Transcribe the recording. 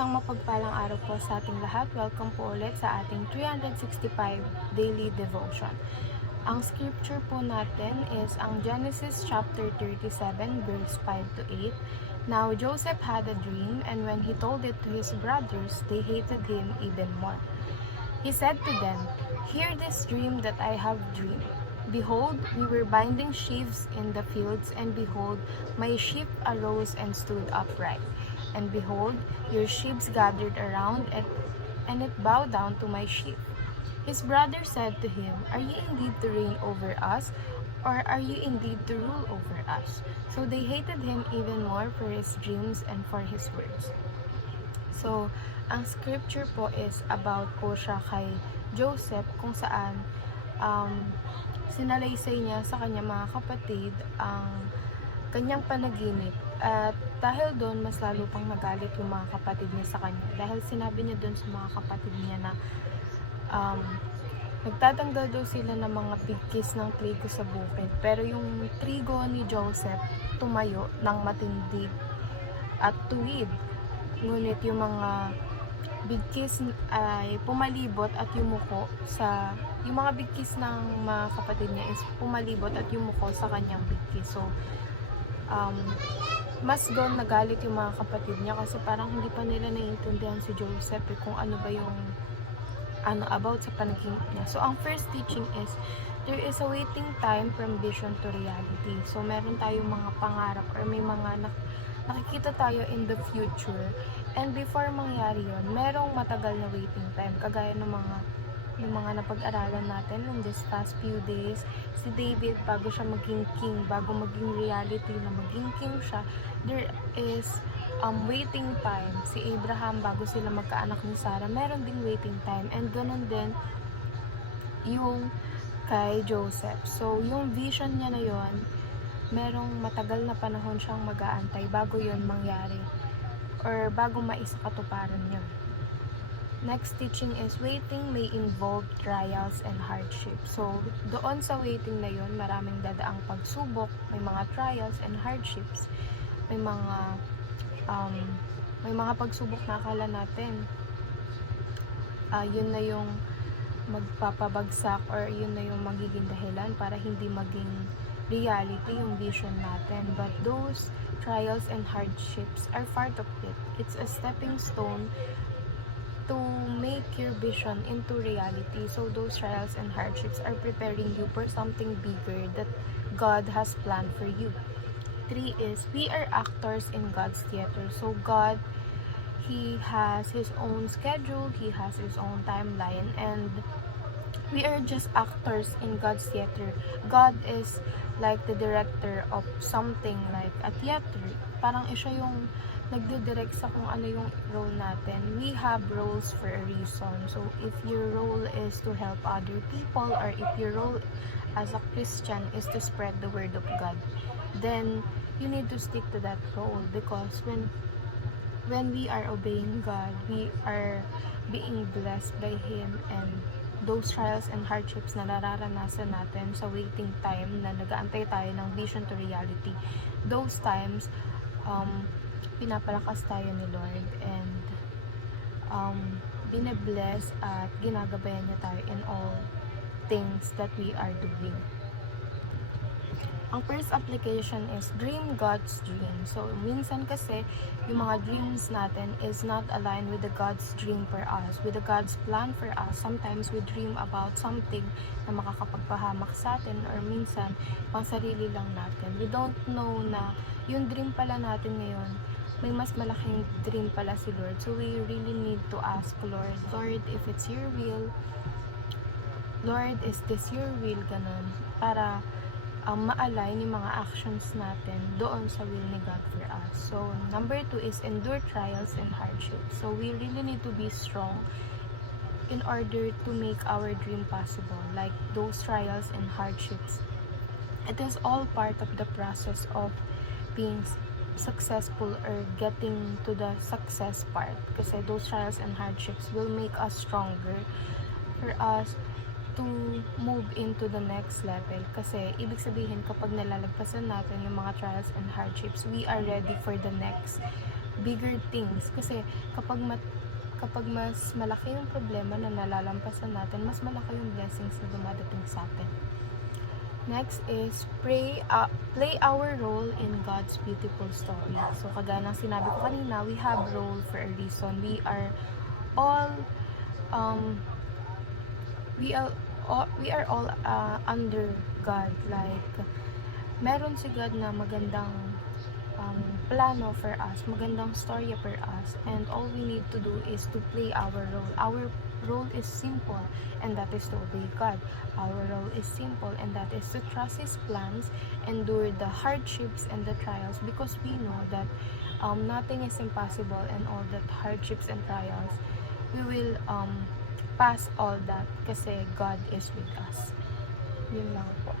Isang mapagpalang araw po sa ating lahat. Welcome po ulit sa ating 365 Daily Devotion. Ang scripture po natin is ang Genesis chapter 37 verse 5 to 8. Now Joseph had a dream, and when he told it to his brothers, they hated him even more. He said to them, "Hear this dream that I have dreamed. Behold, we were binding sheaves in the fields, and behold, my sheep arose and stood upright. And behold, your sheep gathered around it, and it bowed down to my sheep." His brother said to him, "Are you indeed to reign over us, or are you indeed to rule over us?" So they hated him even more for his dreams and for his words. So, ang scripture po is about po siya kay Joseph, kung saan sinalaysay niya sa kanyang mga kapatid ang kanyang panaginip. At dahil doon, mas lalo pang magalit yung mga kapatid niya sa kanya. Dahil sinabi niya doon sa mga kapatid niya na nagtatanggal daw sila ng mga bigkis ng trigo sa bukid. Pero yung trigo ni Joseph tumayo ng matindi at tuwid. Ngunit yung mga bigkis ay pumalibot at yumuko sa yung mga bigkis ng mga kapatid niya is pumalibot at yumuko sa kanyang bigkis. So mas doon nagalit yung mga kapatid niya kasi parang hindi pa nila naiintindihan si Joseph kung ano ba yung about sa panaginip niya. So ang first teaching is there is a waiting time from vision to reality. So meron tayong mga pangarap or may mga nakikita tayo in the future, and before mangyari yun, merong matagal na waiting time, kagaya ng mga napag-aralan natin in this past few days. Si David, bago siya maging king, bago maging reality na maging king siya, there is waiting time. Si Abraham, bago sila magkaanak ni Sarah, meron ding waiting time, and ganun din yung kay Joseph. So yung vision niya na yon, merong matagal na panahon siyang mag-aantay bago yon mangyari or bago maisakatuparan yun. Next teaching is waiting may involve trials and hardships. So, doon sa waiting na yun, maraming dadaang pagsubok, may mga trials and hardships. May mga pagsubok na akala natin yun na yung magpapabagsak or yun na yung magiging dahilan para hindi maging reality yung vision natin. But those trials and hardships are part of it. It's a stepping stone to make your vision into reality. So those trials and hardships are preparing you for something bigger that God has planned for you. 3 is we are actors in God's theater. So God, He has His own schedule, He has His own timeline, and we are just actors in God's theater. God is like the director of something like a theater. Parang siya yung nagdidirect sa kung ano yung role natin. We have roles for a reason. So if your role is to help other people, or if your role as a Christian is to spread the word of God, then you need to stick to that role, because when we are obeying God, we are being blessed by Him, and those trials and hardships na nararanasan natin sa waiting time na nag-aantay tayo ng vision to reality, those times pinapalakas tayo ni Lord, and bine-bless at ginagabayan niya tayo in all things that we are doing. Ang first application is dream God's dream. So, minsan kasi, yung mga dreams natin is not aligned with the God's dream for us, with the God's plan for us. Sometimes we dream about something na makakapagpahamak sa atin, or minsan, pang sarili lang natin. We don't know na yung dream pala natin ngayon, may mas malaking dream pala si Lord. So, we really need to ask Lord, if it's your will, Lord, is this your will? Ganun. Para ma-align yung mga actions natin doon sa will ni God for us. So, number 2 is endure trials and hardships. So, we really need to be strong in order to make our dream possible. Like those trials and hardships, it is all part of the process of being successful or getting to the success part. Kasi those trials and hardships will make us stronger for us to move into the next level. Kasi ibig sabihin kapag nalalagpasan natin yung mga trials and hardships, we are ready for the next bigger things. Kasi kapag mas malaki yung problema na nalalampasan natin, mas malaki yung blessings na dumadating sa atin. Next is play our role in God's beautiful story. So kagaya ng sinabi ko kanina, we have role for a reason. We are all under God. Like meron si God na magandang plano for us, magandang storya for us, and all we need to do is to play our role. Our role is simple, and that is to obey God. Our role is simple, and that is to trust His plans, endure the hardships and the trials, because we know that nothing is impossible, and all that hardships and trials, we will pass all that kasi God is with us. Yun lang po.